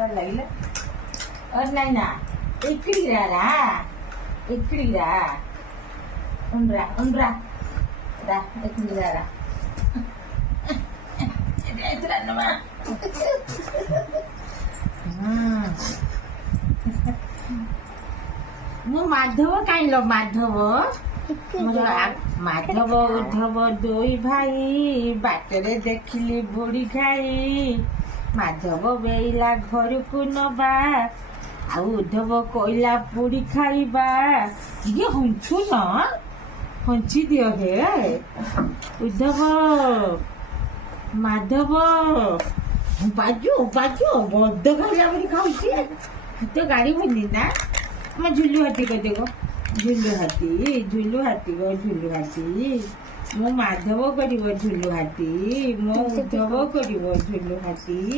लागलं नाही ना इकडी राहा इकडी राहा उंडरा उंडरा रा इकडी राहा ମୁଁ ମାଧବ କାଇଁ ଲ ମାଧବ ମାଧବ ଉଦ୍ଧବ ଦୁଇ ଭାଇ ବାଟରେ ଦେଖିଲି ବୁଢୀ ଖାଇ ମାଧବ ବେଇଲା ଘରକୁ ନବା ଆଉ ଉଦ୍ଧବ କହିଲା ବୁଢୀ ଖାଇବା ଟିକେ ହୁଞ୍ଚୁନ ହୁଞ୍ଚି ଦିଅ ହେ ଉଦ୍ଧବ ମାଧବ ବାଜୁ ବାଜୁ ବଦ ଖାଇଲା ବୋଲି ଖାଉଛି ତ ଗାଡି ବୁଲି ନା ଆମ ଝୁଲୁ ହାତୀ ଦେଖ ଝୁଲୁ ହାତୀ ଗ ଝୁଲୁ ହାତୀ ମୋ ମାଧବ କରିବ ଝୁଲୁ ହାତୀ ମୋ ଉଦ୍ଧବ କରିବ ଝୁଲୁ ହାତୀ।